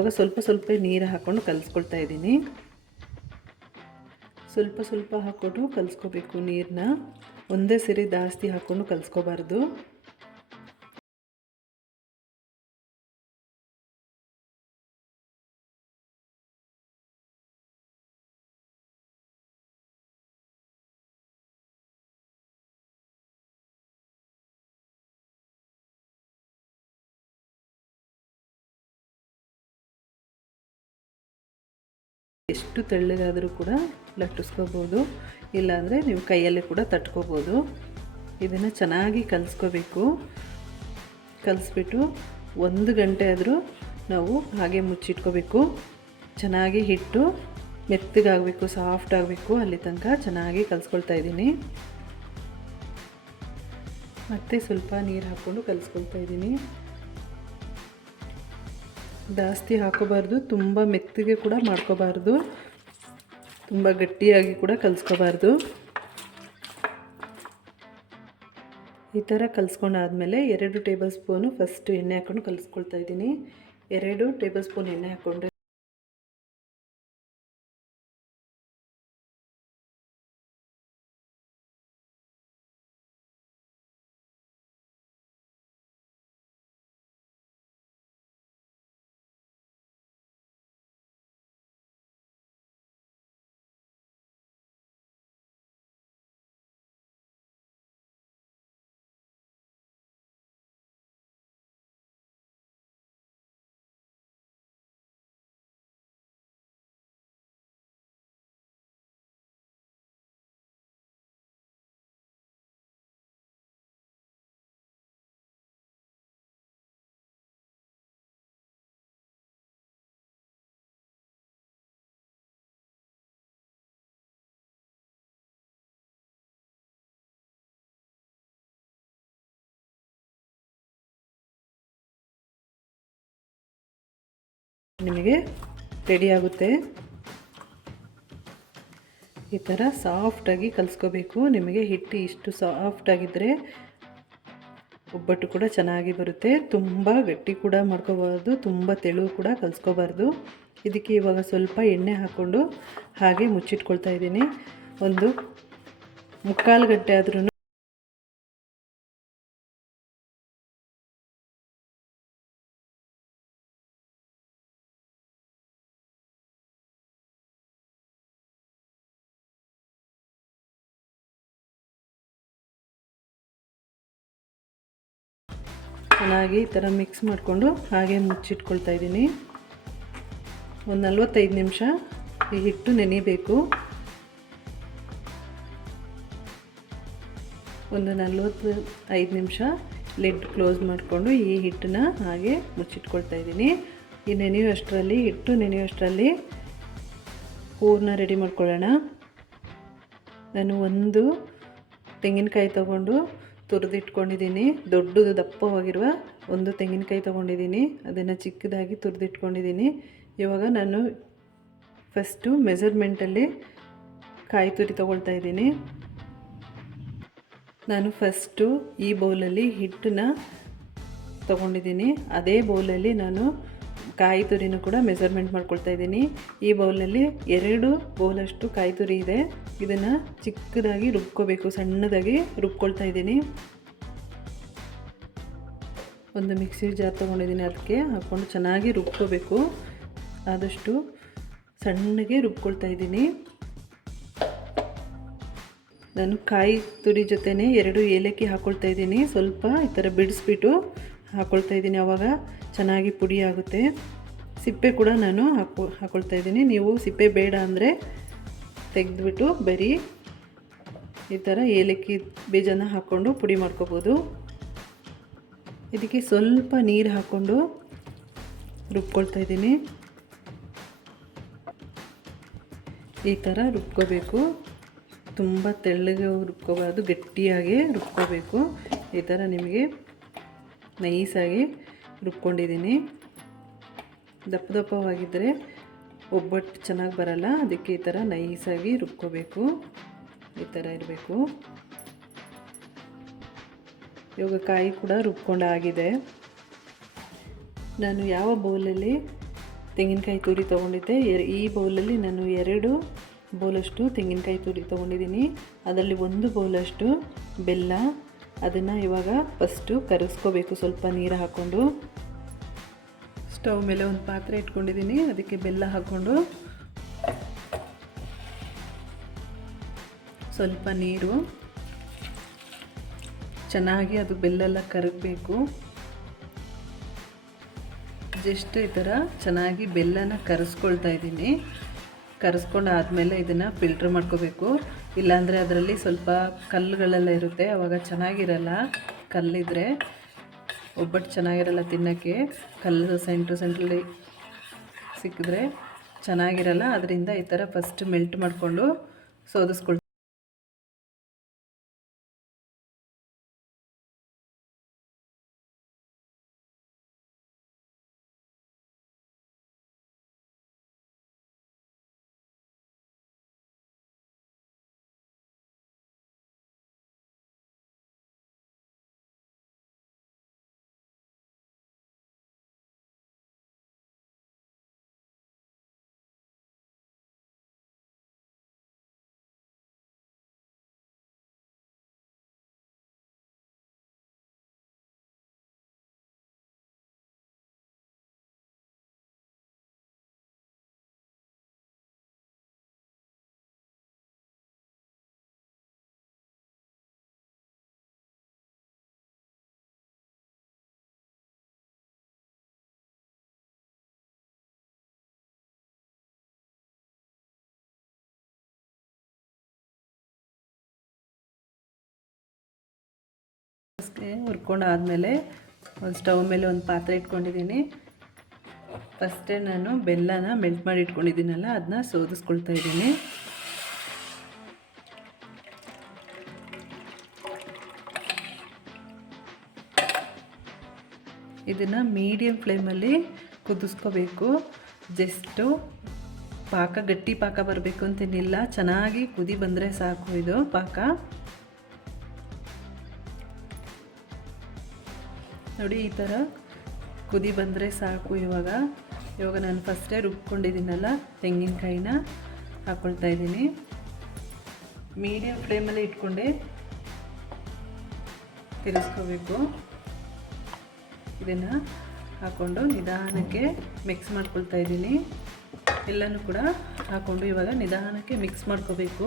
ಇವಾಗ ಸ್ವಲ್ಪ ಸ್ವಲ್ಪ ನೀರು ಹಾಕ್ಕೊಂಡು ಕಲಿಸ್ಕೊಳ್ತಾ ಇದ್ದೀನಿ. ಸ್ವಲ್ಪ ಸ್ವಲ್ಪ ಹಾಕ್ಕೊಂಡು ಕಲಿಸ್ಕೋಬೇಕು ನೀರನ್ನ ಒಂದೇ ಸರಿ ಜಾಸ್ತಿ ಹಾಕ್ಕೊಂಡು ಕಲಿಸ್ಕೋಬಾರ್ದು. ಎಷ್ಟು ತೆಳ್ಳಗಾದರೂ ಕೂಡ ಲಟ್ಟಿಸ್ಕೋಬೋದು, ಇಲ್ಲಾಂದರೆ ನೀವು ಕೈಯಲ್ಲೇ ಕೂಡ ತಟ್ಕೋಬೋದು. ಇದನ್ನು ಚೆನ್ನಾಗಿ ಕಲಿಸ್ಕೋಬೇಕು. ಕಲಿಸ್ಬಿಟ್ಟು ಒಂದು ಗಂಟೆ ಆದರೂ ನಾವು ಹಾಗೆ ಮುಚ್ಚಿಟ್ಕೋಬೇಕು. ಚೆನ್ನಾಗಿ ಹಿಟ್ಟು ಮೆತ್ತಗಾಗಬೇಕು, ಸಾಫ್ಟ್ ಆಗಬೇಕು, ಅಲ್ಲಿ ತನಕ ಚೆನ್ನಾಗಿ ಕಲಿಸ್ಕೊಳ್ತಾ ಇದ್ದೀನಿ. ಮತ್ತೆ ಸ್ವಲ್ಪ ನೀರು ಹಾಕ್ಕೊಂಡು ಕಲಿಸ್ಕೊಳ್ತಾ ಇದ್ದೀನಿ. ಜಾಸ್ತಿ ಹಾಕೋಬಾರ್ದು, ತುಂಬ ಮೆತ್ತಗೆ ಕೂಡ ಮಾಡ್ಕೋಬಾರ್ದು. ತುಂಬ ಗಟ್ಟಿಯಾಗಿ ಕೂಡ ಕಲಿಸ್ಕೋಬಾರ್ದು. ಈ ಥರ ಕಲಿಸ್ಕೊಂಡಾದ್ಮೇಲೆ ಎರಡು ಟೇಬಲ್ ಸ್ಪೂನು ಫಸ್ಟ್ ಎಣ್ಣೆ ಹಾಕ್ಕೊಂಡು ಕಲಿಸ್ಕೊಳ್ತಾ ಇದ್ದೀನಿ. ಎರಡು ಟೇಬಲ್ ಸ್ಪೂನ್ ಎಣ್ಣೆ ಹಾಕ್ಕೊಂಡ್ರೆ ನಿಮಗೆ ರೆಡಿ ಆಗುತ್ತೆ. ಈ ಥರ ಸಾಫ್ಟಾಗಿ ಕಲಿಸ್ಕೋಬೇಕು. ನಿಮಗೆ ಹಿಟ್ಟು ಇಷ್ಟು ಸಾಫ್ಟಾಗಿದ್ದರೆ ಒಬ್ಬಟ್ಟು ಕೂಡ ಚೆನ್ನಾಗಿ ಬರುತ್ತೆ. ತುಂಬ ಗಟ್ಟಿ ಕೂಡ ಮಾಡ್ಕೋಬಾರ್ದು. ತುಂಬ ತೆಳು ಕೂಡ ಕಲಿಸ್ಕೋಬಾರ್ದು. ಇದಕ್ಕೆ ಇವಾಗ ಸ್ವಲ್ಪ ಎಣ್ಣೆ ಹಾಕ್ಕೊಂಡು ಹಾಗೆ ಮುಚ್ಚಿಟ್ಕೊಳ್ತಾ ಇದ್ದೀನಿ. ಒಂದು ಮುಕ್ಕಾಲು ಗಂಟೆ ಆದ್ರೂ ಚೆನ್ನಾಗಿ ಈ ಥರ ಮಿಕ್ಸ್ ಮಾಡಿಕೊಂಡು ಹಾಗೆ ಮುಚ್ಚಿಟ್ಕೊಳ್ತಾ ಇದ್ದೀನಿ. ಒಂದು ನಲ್ವತ್ತೈದು ನಿಮಿಷ ಈ ಹಿಟ್ಟು ನೆನೆಯಬೇಕು ಒಂದು ನಲ್ವತ್ತು ಐದು ನಿಮಿಷ ಲಿಡ್ ಕ್ಲೋಸ್ ಮಾಡಿಕೊಂಡು ಈ ಹಿಟ್ಟನ್ನ ಹಾಗೆ ಮುಚ್ಚಿಟ್ಕೊಳ್ತಾ ಇದ್ದೀನಿ. ಈ ನೆನೆಯುವಷ್ಟರಲ್ಲಿ, ಹಿಟ್ಟು ನೆನೆಯುವಷ್ಟರಲ್ಲಿ ಹೂರನ್ನ ರೆಡಿ ಮಾಡ್ಕೊಳ್ಳೋಣ. ನಾನು ಒಂದು ತೆಂಗಿನಕಾಯಿ ತಗೊಂಡು ತುರಿದಿಟ್ಕೊಂಡಿದ್ದೀನಿ. ದೊಡ್ಡದು ದಪ್ಪವಾಗಿರುವ ಒಂದು ತೆಂಗಿನಕಾಯಿ ತೊಗೊಂಡಿದ್ದೀನಿ. ಅದನ್ನು ಚಿಕ್ಕದಾಗಿ ತುರಿದಿಟ್ಕೊಂಡಿದ್ದೀನಿ. ಇವಾಗ ನಾನು ಫಸ್ಟು ಮೆಸರ್ಮೆಂಟಲ್ಲಿ ಕಾಯಿ ತುರಿ ತೊಗೊಳ್ತಾ ಇದ್ದೀನಿ. ನಾನು ಫಸ್ಟು ಈ ಬೌಲಲ್ಲಿ ಹಿಟ್ಟನ್ನ ತೊಗೊಂಡಿದ್ದೀನಿ. ಅದೇ ಬೌಲಲ್ಲಿ ನಾನು ಕಾಯಿ ತುರಿನೂ ಕೂಡ ಮೆಸರ್ಮೆಂಟ್ ಮಾಡ್ಕೊಳ್ತಾ ಇದ್ದೀನಿ. ಈ ಬೌಲಲ್ಲಿ ಎರಡು ಬೌಲಷ್ಟು ಕಾಯಿ ತುರಿ ಇದೆ. ಇದನ್ನು ಚಿಕ್ಕದಾಗಿ ರುಬ್ಕೋಬೇಕು, ಸಣ್ಣದಾಗಿ ರುಬ್ಕೊಳ್ತಾ ಇದ್ದೀನಿ. ಒಂದು ಮಿಕ್ಸಿ ಜಾರ್ ತೊಗೊಂಡಿದ್ದೀನಿ ಅದಕ್ಕೆ, ಹಾಕ್ಕೊಂಡು ಚೆನ್ನಾಗಿ ರುಬ್ಕೋಬೇಕು. ಆದಷ್ಟು ಸಣ್ಣಗೆ ರುಬ್ಕೊಳ್ತಾ ಇದ್ದೀನಿ. ನಾನು ಕಾಯಿ ತುರಿ ಜೊತೆನೇ ಎರಡು ಏಲಕ್ಕಿ ಹಾಕ್ಕೊಳ್ತಾ ಇದ್ದೀನಿ. ಸ್ವಲ್ಪ ಈ ಥರ ಬಿಡಿಸ್ಬಿಟ್ಟು ಹಾಕ್ಕೊಳ್ತಾ ಇದ್ದೀನಿ ಅವಾಗ. ಚೆನ್ನಾಗಿ ಪುಡಿ ಆಗುತ್ತೆ. ಸಿಪ್ಪೆ ಕೂಡ ನಾನು ಹಾಕೊ ಹಾಕ್ಕೊಳ್ತಾ ಇದ್ದೀನಿ. ನೀವು ಸಿಪ್ಪೆ ಬೇಡ ಅಂದರೆ ತೆಗೆದ್ಬಿಟ್ಟು ಬರೀ. ಈ ಥರ ಏಲಕ್ಕಿ ಬೀಜನ ಹಾಕ್ಕೊಂಡು ಪುಡಿ ಮಾಡ್ಕೋಬೋದು. ಇದಕ್ಕೆ ಸ್ವಲ್ಪ ನೀರು ಹಾಕ್ಕೊಂಡು ರುಬ್ಕೊಳ್ತಾ ಇದ್ದೀನಿ. ಈ ಥರ ರುಬ್ಕೋಬೇಕು. ತುಂಬ ತೆಳ್ಳಗೆ ರುಬ್ಕೋಬಾರ್ದು, ಗಟ್ಟಿಯಾಗಿ ರುಬ್ಕೋಬೇಕು. ಈ ಥರ ನಿಮಗೆ ನೈಸಾಗಿ ರುಬ್ಕೊಂಡಿದ್ದೀನಿ. ದಪ್ಪ ದಪ್ಪವಾಗಿದ್ದರೆ ಒಬ್ಬಟ್ಟು ಚೆನ್ನಾಗಿ ಬರಲ್ಲ, ಅದಕ್ಕೆ ಈ ಥರ ನೈಸಾಗಿ ರುಬ್ಕೋಬೇಕು. ಈ ಥರ ಇರಬೇಕು. ಇವಾಗ ಕಾಯಿ ಕೂಡ ರುಬ್ಕೊಂಡಾಗಿದೆ ನಾನು ಯಾವ ಬೌಲಲ್ಲಿ ತೆಂಗಿನಕಾಯಿ ತುರಿ ತೊಗೊಂಡಿದ್ದೆ ಈ ಬೌಲಲ್ಲಿ ನಾನು ಎರಡು ಬೌಲಷ್ಟು ತೆಂಗಿನಕಾಯಿ ತುರಿ ತೊಗೊಂಡಿದ್ದೀನಿ. ಅದರಲ್ಲಿ ಒಂದು ಬೌಲಷ್ಟು ಬೆಲ್ಲ ಅದನ್ನು ಇವಾಗ ಫಸ್ಟು ಕರಗಿಸ್ಕೋಬೇಕು ಸ್ವಲ್ಪ ನೀರು ಹಾಕ್ಕೊಂಡು ಸ್ಟವ್ ಮೇಲೆ ಒಂದು ಪಾತ್ರೆ ಇಟ್ಕೊಂಡಿದ್ದೀನಿ ಅದಕ್ಕೆ ಬೆಲ್ಲ ಹಾಕ್ಕೊಂಡು. ಸ್ವಲ್ಪ ನೀರು. ಚೆನ್ನಾಗಿ ಅದು ಬೆಲ್ಲೆಲ್ಲ ಕರಗಬೇಕು. ಜಸ್ಟ್ ಈ ಥರ ಚೆನ್ನಾಗಿ ಬೆಲ್ಲನ ಕರೆಸ್ಕೊಳ್ತಾ ಇದ್ದೀನಿ ಕರೆಸ್ಕೊಂಡು ಆದಮೇಲೆ ಇದನ್ನು ಫಿಲ್ಟ್ರ್ ಮಾಡ್ಕೋಬೇಕು. ಇಲ್ಲಾಂದರೆ ಅದರಲ್ಲಿ ಸ್ವಲ್ಪ ಕಲ್ಲುಗಳೆಲ್ಲ ಇರುತ್ತೆ, ಅವಾಗ ಚೆನ್ನಾಗಿರಲ್ಲ ಕಲ್ಲಿದ್ರೆ. ಒಬ್ಬಟ್ಟು ಚೆನ್ನಾಗಿರಲ್ಲ ತಿನ್ನೋಕ್ಕೆ, ಕಲ್ಲು ಸೆಂಟ್ರು ಸೆಂಟ್ರಲ್ಲಿ ಸಿಕ್ಕಿದ್ರೆ ಚೆನ್ನಾಗಿರಲ್ಲ. ಅದರಿಂದ ಈ ಥರ ಫಸ್ಟ್ ಮೆಲ್ಟ್ ಮಾಡಿಕೊಂಡು ಸೋದಿಸ್ಕೊಳ್ತೀನಿ ಹುರ್ಕೊಂಡು ಆದಮೇಲೆ ಒಂದು ಸ್ಟವ್ ಮೇಲೆ ಒಂದು ಪಾತ್ರೆ ಇಟ್ಕೊಂಡಿದ್ದೀನಿ. ಫಸ್ಟೇ ನಾನು ಬೆಲ್ಲನ ಮೆಲ್ಟ್ ಮಾಡಿ ಇಟ್ಕೊಂಡಿದ್ದೀನಲ್ಲ ಅದನ್ನ ಸೋದಿಸ್ಕೊಳ್ತಾ ಇದ್ದೀನಿ. ಇದನ್ನು ಮೀಡಿಯಮ್ ಫ್ಲೇಮಲ್ಲಿ ಕುದಿಸ್ಕೋಬೇಕು. ಜಸ್ಟು ಪಾಕ, ಗಟ್ಟಿ ಪಾಕ ಬರಬೇಕು ಅಂತೇನಿಲ್ಲ, ಚೆನ್ನಾಗಿ ಕುದಿ ಬಂದರೆ ಸಾಕು ಇದು ಪಾಕ. ನೋಡಿ, ಈ ಥರ ಕುದಿ ಬಂದರೆ ಸಾಕು ಇವಾಗ. ಇವಾಗ ನಾನು ಫಸ್ಟೇ ರುಬ್ಕೊಂಡಿದ್ದೀನಲ್ಲ, ತೆಂಗಿನಕಾಯಿನ ಹಾಕ್ಕೊಳ್ತಾ ಇದ್ದೀನಿ. ಮೀಡಿಯಮ್ ಫ್ಲೇಮಲ್ಲಿ ಇಟ್ಕೊಂಡೆ ತಿರ್ಸ್ಕೋಬೇಕು. ಇದನ್ನು ಹಾಕ್ಕೊಂಡು ನಿಧಾನಕ್ಕೆ ಮಿಕ್ಸ್ ಮಾಡ್ಕೊಳ್ತಾ ಇದ್ದೀನಿ. ಎಲ್ಲನೂ ಕೂಡ ಹಾಕ್ಕೊಂಡು ಇವಾಗ ನಿಧಾನಕ್ಕೆ ಮಿಕ್ಸ್ ಮಾಡ್ಕೋಬೇಕು.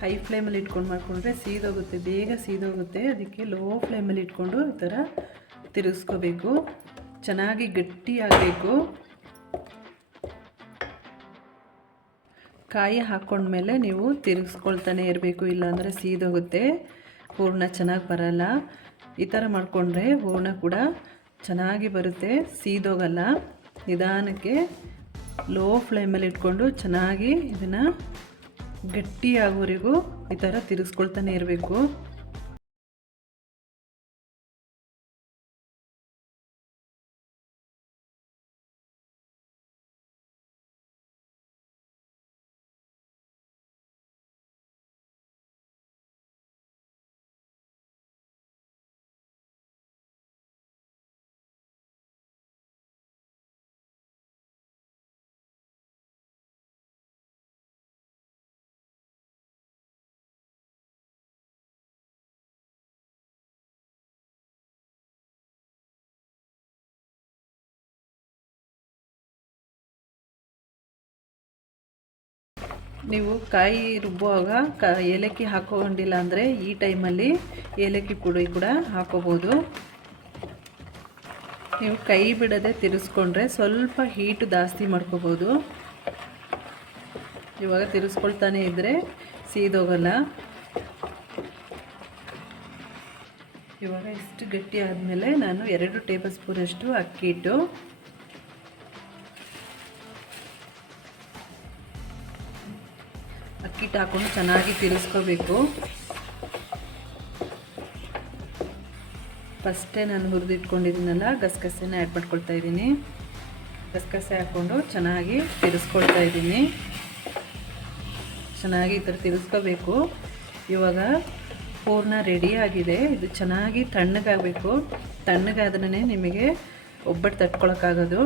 ಹೈ ಫ್ಲೇಮಲ್ಲಿ ಇಟ್ಕೊಂಡು ಮಾಡಿಕೊಂಡ್ರೆ ಸೀದೋಗುತ್ತೆ, ಬೇಗ ಸೀದೋಗುತ್ತೆ. ಅದಕ್ಕೆ ಲೋ ಫ್ಲೇಮಲ್ಲಿ ಇಟ್ಕೊಂಡು ಈ ಥರ ತಿರುಗಿಸ್ಕೋಬೇಕು. ಚೆನ್ನಾಗಿ ಗಟ್ಟಿಯಾಗಬೇಕು. ಕಾಯಿ ಹಾಕ್ಕೊಂಡ್ಮೇಲೆ ನೀವು ತಿರುಗಿಸ್ಕೊಳ್ತಾನೆ ಇರಬೇಕು, ಇಲ್ಲಾಂದರೆ ಸೀದೋಗುತ್ತೆ. ಹೂರ್ಣ ಚೆನ್ನಾಗಿ ಬರಲ್ಲ. ಈ ಥರ ಮಾಡಿಕೊಂಡ್ರೆ ಹೂರ್ಣ ಕೂಡ ಚೆನ್ನಾಗಿ ಬರುತ್ತೆ, ಸೀದೋಗಲ್ಲ. ನಿಧಾನಕ್ಕೆ ಲೋ ಫ್ಲೇಮಲ್ಲಿ ಇಟ್ಕೊಂಡು ಚೆನ್ನಾಗಿ ಇದನ್ನು ಗಟ್ಟಿಯಾಗೋವರೆಗೂ ಈ ಥರ ತಿರುಗಿಸ್ಕೊಳ್ತಾನೆ ಇರಬೇಕು. ನೀವು ಕಾಯಿ ರುಬ್ಬುವಾಗ ಕ ಏಲಕ್ಕಿ ಹಾಕೊಂಡಿಲ್ಲ ಅಂದರೆ ಈ ಟೈಮಲ್ಲಿ ಏಲಕ್ಕಿ ಪುಡಿ ಕೂಡ ಹಾಕೋಬೋದು. ನೀವು ಕೈ ಬಿಡದೆ ತಿರುಸ್ಕೊಂಡ್ರೆ ಸ್ವಲ್ಪ ಹೀಟು ಜಾಸ್ತಿ ಮಾಡ್ಕೋಬೋದು. ಇವಾಗ ತಿರುಸ್ಕೊಳ್ತಾನೆ ಇದ್ದರೆ ಸೀದೋಗಲ್ಲ. ಇವಾಗ ಇಷ್ಟು ಗಟ್ಟಿ ಆದಮೇಲೆ ನಾನು ಎರಡು ಟೇಬಲ್ ಸ್ಪೂನಷ್ಟು ಅಕ್ಕಿ ಹಿಟ್ಟು ಹಾಕೊಂಡು ಚೆನ್ನಾಗಿ ತಿರ್ಸ್ಕೋಬೇಕು. ಫಸ್ಟೇ ನಾನು ಹುರಿದಿಟ್ಕೊಂಡಿದ್ದೀನಲ್ಲ, ಗಸಗಸೆನ ಆ್ಯಡ್ ಮಾಡ್ಕೊಳ್ತಾ ಇದ್ದೀನಿ. ಗಸಗಸೆ ಹಾಕ್ಕೊಂಡು ಚೆನ್ನಾಗಿ ತಿರ್ಸ್ಕೊಳ್ತಾ ಇದ್ದೀನಿ. ಚೆನ್ನಾಗಿ ಈ ಥರ ತಿರ್ಸ್ಕೋಬೇಕು. ಇವಾಗ ಪೂರ್ಣ ರೆಡಿ ಆಗಿದೆ. ಇದು ಚೆನ್ನಾಗಿ ತಣ್ಣಗಾಗಬೇಕು. ತಣ್ಣಗಾದ್ರೇ ನಿಮಗೆ ಒಬ್ಬಟ್ಟು ತಟ್ಕೊಳಕ್ಕಾಗೋದು.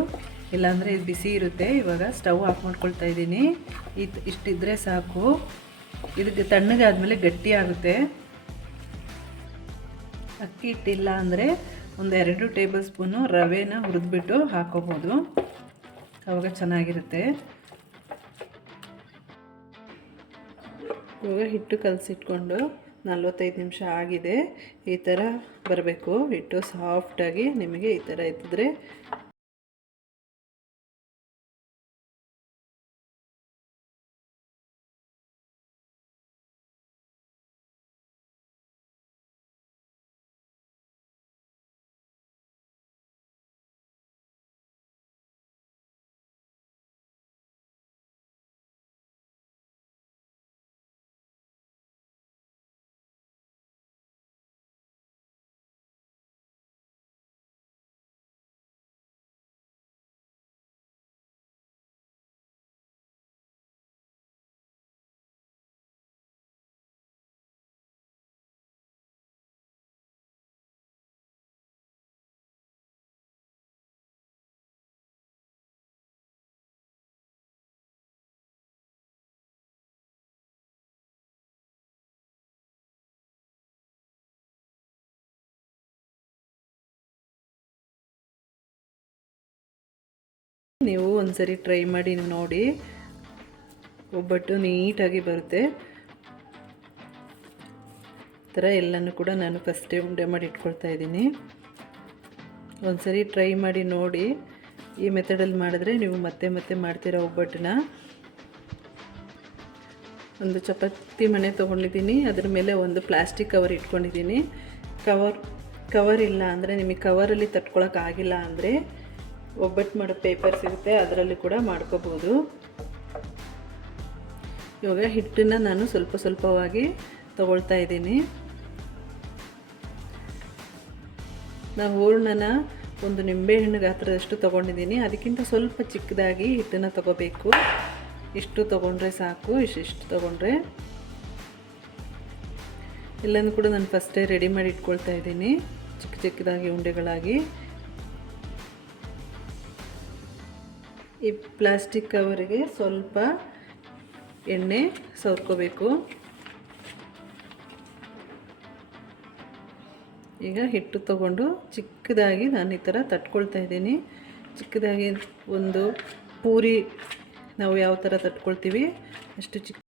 ಇಲ್ಲಾಂದರೆ ಇದು ಬಿಸಿ ಇರುತ್ತೆ. ಇವಾಗ ಸ್ಟವ್ ಆಫ್ ಮಾಡ್ಕೊಳ್ತಾ ಇದ್ದೀನಿ. ಇದು ಇಷ್ಟಿದ್ರೆ ಸಾಕು. ಇದಕ್ಕೆ ತಣ್ಣಗೆ ಆದಮೇಲೆ ಗಟ್ಟಿ ಆಗುತ್ತೆ. ಅಕ್ಕಿ ಹಿಟ್ಟಿಲ್ಲ ಅಂದರೆ ಒಂದು ಎರಡು ಟೇಬಲ್ ಸ್ಪೂನು ರವೆನ ಹುರಿದ್ಬಿಟ್ಟು ಹಾಕೋಬೋದು. ಅವಾಗ ಚೆನ್ನಾಗಿರುತ್ತೆ. ಇವಾಗ ಹಿಟ್ಟು ಕಲಸಿಟ್ಕೊಂಡು ನಲ್ವತ್ತೈದು ನಿಮಿಷ ಆಗಿದೆ. ಈ ಥರ ಬರಬೇಕು. ಹಿಟ್ಟು ಸಾಫ್ಟಾಗಿ ನಿಮಗೆ ಈ ಥರ ಇದ್ದರೆ ನೀವು ಒಂದ್ಸರಿ ಟ್ರೈ ಮಾಡಿ ನೋಡಿ. ಒಬ್ಬಟ್ಟು ನೀಟಾಗಿ ಬರುತ್ತೆ. ಥರ ಎಲ್ಲನೂ ಕೂಡ ನಾನು ಫಸ್ಟೇ ಉಂಡೆ ಮಾಡಿ ಇಟ್ಕೊಳ್ತಾ ಇದ್ದೀನಿ. ಒಂದ್ಸರಿ ಟ್ರೈ ಮಾಡಿ ನೋಡಿ. ಈ ಮೆಥಡಲ್ಲಿ ಮಾಡಿದ್ರೆ ನೀವು ಮತ್ತೆ ಮತ್ತೆ ಮಾಡ್ತೀರಾ ಒಬ್ಬಟ್ಟನ್ನ. ಒಂದು ಚಪಾತಿ ಮನೆ ತೊಗೊಂಡಿದ್ದೀನಿ. ಅದ್ರ ಮೇಲೆ ಒಂದು ಪ್ಲಾಸ್ಟಿಕ್ ಕವರ್ ಇಟ್ಕೊಂಡಿದ್ದೀನಿ. ಕವರ್ ಕವರ್ ಇಲ್ಲ ಅಂದರೆ ನಿಮಗೆ ಕವರಲ್ಲಿ ತಟ್ಕೊಳಕ್ಕಾಗಿಲ್ಲ ಅಂದರೆ ಒಬ್ಬಟ್ಟು ಮಾಡೋ ಪೇಪರ್ ಸಿಗುತ್ತೆ, ಅದರಲ್ಲಿ ಕೂಡ ಮಾಡ್ಕೋಬೋದು. ಇವಾಗ ಹಿಟ್ಟನ್ನು ನಾನು ಸ್ವಲ್ಪ ಸ್ವಲ್ಪವಾಗಿ ತಗೊಳ್ತಾ ಇದ್ದೀನಿ. ನಾವು ಹೂರ್ಣನ ಒಂದು ನಿಂಬೆಹಣ್ಣು ಗಾತ್ರದಷ್ಟು ತೊಗೊಂಡಿದ್ದೀನಿ. ಅದಕ್ಕಿಂತ ಸ್ವಲ್ಪ ಚಿಕ್ಕದಾಗಿ ಹಿಟ್ಟನ್ನು ತಗೋಬೇಕು. ಇಷ್ಟು ತೊಗೊಂಡ್ರೆ ಸಾಕು, ಇಷ್ಟಿಷ್ಟು ತೊಗೊಂಡ್ರೆ. ಎಲ್ಲನೂ ಕೂಡ ನಾನು ಫಸ್ಟೇ ರೆಡಿ ಮಾಡಿ ಇಟ್ಕೊಳ್ತಾ ಇದ್ದೀನಿ. ಚಿಕ್ಕ ಚಿಕ್ಕದಾಗಿ ಉಂಡೆಗಳಾಗಿ. ಈ ಪ್ಲಾಸ್ಟಿಕ್ ಕವರಿಗೆ ಸ್ವಲ್ಪ ಎಣ್ಣೆ ಸವರ್ಕೋಬೇಕು. ಈಗ ಹಿಟ್ಟು ತಗೊಂಡು ಚಿಕ್ಕದಾಗಿ ನಾನು ಈ ಥರ ತಟ್ಕೊಳ್ತಾ ಇದ್ದೀನಿ. ಚಿಕ್ಕದಾಗಿ ಒಂದು ಪೂರಿ ನಾವು ಯಾವ ಥರ ತಟ್ಕೊಳ್ತೀವಿ, ಅಷ್ಟು ಚಿಕ್ಕ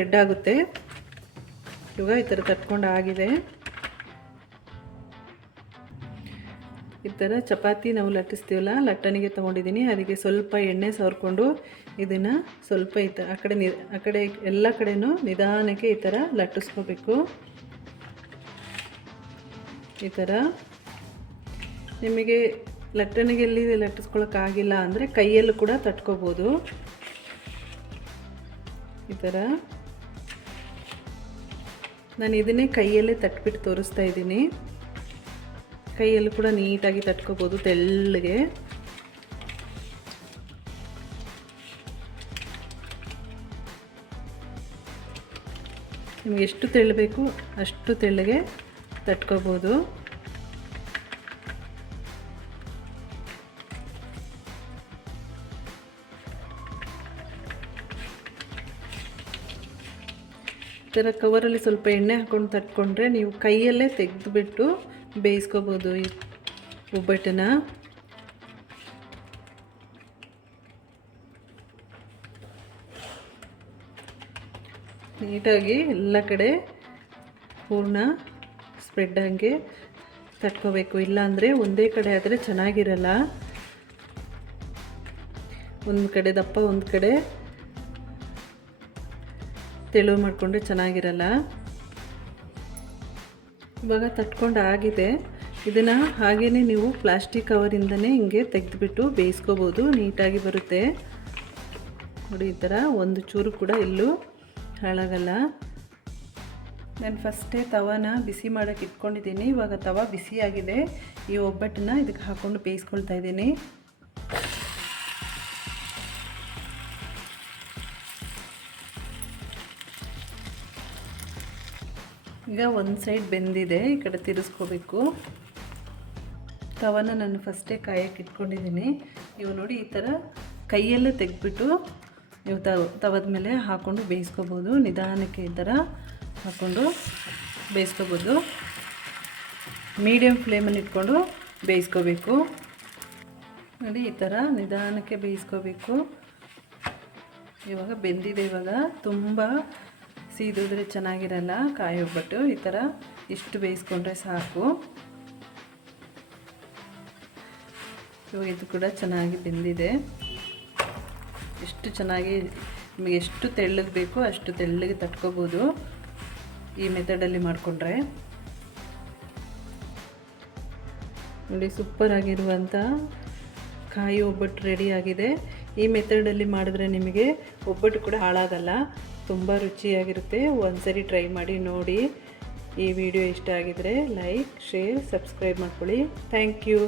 ರೆಡ್ ಆಗುತ್ತೆ. ಇವಾಗ ಈ ಥರ ತಟ್ಕೊಂಡು ಆಗಿದೆ. ಈ ಥರ ಚಪಾತಿ ನಾವು ಲಟ್ಟಿಸ್ತೀವಲ್ಲ, ಲಟ್ಟಣಿಗೆ ತೊಗೊಂಡಿದ್ದೀನಿ. ಅದಕ್ಕೆ ಸ್ವಲ್ಪ ಎಣ್ಣೆ ಸವರ್ಕೊಂಡು ಇದನ್ನು ಸ್ವಲ್ಪ ಈ ಆ ಕಡೆ ನಿ ಆ ಕಡೆ ಎಲ್ಲ ಕಡೆಯೂ ನಿಧಾನಕ್ಕೆ ಈ ಥರ ಲಟ್ಟಿಸ್ಕೋಬೇಕು. ಈ ಥರ. ನಿಮಗೆ ಲಟ್ಟಣಿಗೆಯಲ್ಲಿ ಲಟ್ಟಿಸ್ಕೊಳಕ್ಕಾಗಿಲ್ಲ ಅಂದರೆ ಕೈಯಲ್ಲೂ ಕೂಡ ತಟ್ಕೋಬೋದು. ಈ ಥರ. ನಾನು ಇದನ್ನೇ ಕೈಯಲ್ಲೇ ತಟ್ಬಿಟ್ಟು ತೋರಿಸ್ತಾ ಇದ್ದೀನಿ. ಕೈಯಲ್ಲೂ ಕೂಡ ನೀಟಾಗಿ ತಟ್ಕೋಬೋದು ತೆಳ್ಳಗೆ. ನಿಮ್ಗೆ ಎಷ್ಟು ತೆಳ್ಳಬೇಕು ಅಷ್ಟು ತೆಳ್ಳಗೆ ತಟ್ಕೋಬೋದು. ಥರ ಕವರಲ್ಲಿ ಸ್ವಲ್ಪ ಎಣ್ಣೆ ಹಾಕ್ಕೊಂಡು ತಟ್ಕೊಂಡ್ರೆ ನೀವು ಕೈಯಲ್ಲೇ ತೆಗೆದುಬಿಟ್ಟು ಬೇಯಿಸ್ಕೋಬೋದು ಈ ಒಬ್ಬಟ್ಟನ್ನು. ನೀಟಾಗಿ ಎಲ್ಲ ಕಡೆ ಪೂರ್ಣ ಸ್ಪ್ರೆಡ್ ಹಾಗೆ ತಟ್ಕೋಬೇಕು. ಇಲ್ಲಾಂದರೆ ಒಂದೇ ಕಡೆ ಆದರೆ ಚೆನ್ನಾಗಿರಲ್ಲ. ಒಂದು ಕಡೆ ದಪ್ಪ, ಒಂದು ಕಡೆ ತೆಳು ಮಾಡಿಕೊಂಡ್ರೆ ಚೆನ್ನಾಗಿರಲ್ಲ. ಇವಾಗ ತಟ್ಕೊಂಡು ಆಗಿದೆ. ಇದನ್ನು ಹಾಗೆಯೇ ನೀವು ಪ್ಲಾಸ್ಟಿಕ್ ಕವರಿಂದನೇ ಹಿಂಗೆ ತೆಗೆದುಬಿಟ್ಟು ಬೇಯಿಸ್ಕೋಬೋದು, ನೀಟಾಗಿ ಬರುತ್ತೆ. ನೋಡಿ, ಈ ಥರ ಒಂದು ಚೂರು ಕೂಡ ಎಲ್ಲೂ ಹಾಳಾಗಲ್ಲ. ನಾನು ಫಸ್ಟೇ ತವಾನ ಬಿಸಿ ಮಾಡೋಕ್ಕೆ ಇಟ್ಕೊಂಡಿದ್ದೀನಿ. ಇವಾಗ ತವ ಬಿಸಿಯಾಗಿದೆ. ಈ ಒಬ್ಬಟ್ಟನ್ನ ಇದಕ್ಕೆ ಹಾಕ್ಕೊಂಡು ಬೇಯಿಸ್ಕೊಳ್ತಾ ಇದ್ದೀನಿ. ಈಗ ಒಂದು ಸೈಡ್ ಬೆಂದಿದೆ, ಈ ಕಡೆ ತಿರುಸ್ಕೋಬೇಕು. ತವನ ನಾನು ಫಸ್ಟೇ ಕಾಯಕ್ಕೆ ಇಟ್ಕೊಂಡಿದ್ದೀನಿ. ನೀವು ನೋಡಿ ಈ ಥರ ಕೈಯಲ್ಲೇ ತೆಗೆದ್ಬಿಟ್ಟು ನೀವು ತವ, ತವದ ಮೇಲೆ ಹಾಕ್ಕೊಂಡು ಬೇಯಿಸ್ಕೋಬೋದು. ನಿಧಾನಕ್ಕೆ ಈ ಥರ ಹಾಕ್ಕೊಂಡು ಬೇಯಿಸ್ಕೋಬೋದು. ಮೀಡಿಯಮ್ ಫ್ಲೇಮಲ್ಲಿ ಇಟ್ಕೊಂಡು ಬೇಯಿಸ್ಕೋಬೇಕು. ನೋಡಿ ಈ ಥರ ನಿಧಾನಕ್ಕೆ ಬೇಯಿಸ್ಕೋಬೇಕು. ಇವಾಗ ಬೆಂದಿದೆ ಇವಾಗ. ತುಂಬ ಸೀದಿದ್ರೆ ಚೆನ್ನಾಗಿರಲ್ಲ ಕಾಯಿ ಒಬ್ಬಟ್ಟು ಈ ಥರ ಇಷ್ಟು ಬೇಯಿಸ್ಕೊಂಡ್ರೆ ಸಾಕು. ಇವಾಗ ಇದು ಕೂಡ ಚೆನ್ನಾಗಿ ಬೆಂದಿದೆ. ಎಷ್ಟು ಚೆನ್ನಾಗಿ, ನಿಮಗೆ ಎಷ್ಟು ತೆಳ್ಳಗೆ ಬೇಕೋ ಅಷ್ಟು ತೆಳ್ಳಗೆ ತಟ್ಕೋಬೋದು ಈ ಮೆಥಡಲ್ಲಿ ಮಾಡಿಕೊಂಡ್ರೆ. ನೋಡಿ ಸೂಪರ್ ಆಗಿರುವಂಥ ಕಾಯಿ ಒಬ್ಬಟ್ಟು ರೆಡಿಯಾಗಿದೆ ಈ ಮೆಥಡಲ್ಲಿ ಮಾಡಿದ್ರೆ ನಿಮಗೆ ಒಬ್ಬಟ್ಟು ಕೂಡ ಹಾಳಾಗಲ್ಲ. ತುಂಬ ರುಚಿಯಾಗಿರುತ್ತೆ. ಒಂದ್ಸರಿ ಟ್ರೈ ಮಾಡಿ ನೋಡಿ. ಈ ವಿಡಿಯೋ ಇಷ್ಟ ಆಗಿದರೆ ಲೈಕ್, ಶೇರ್, ಸಬ್ಸ್ಕ್ರೈಬ್ ಮಾಡ್ಕೊಳ್ಳಿ. Thank you.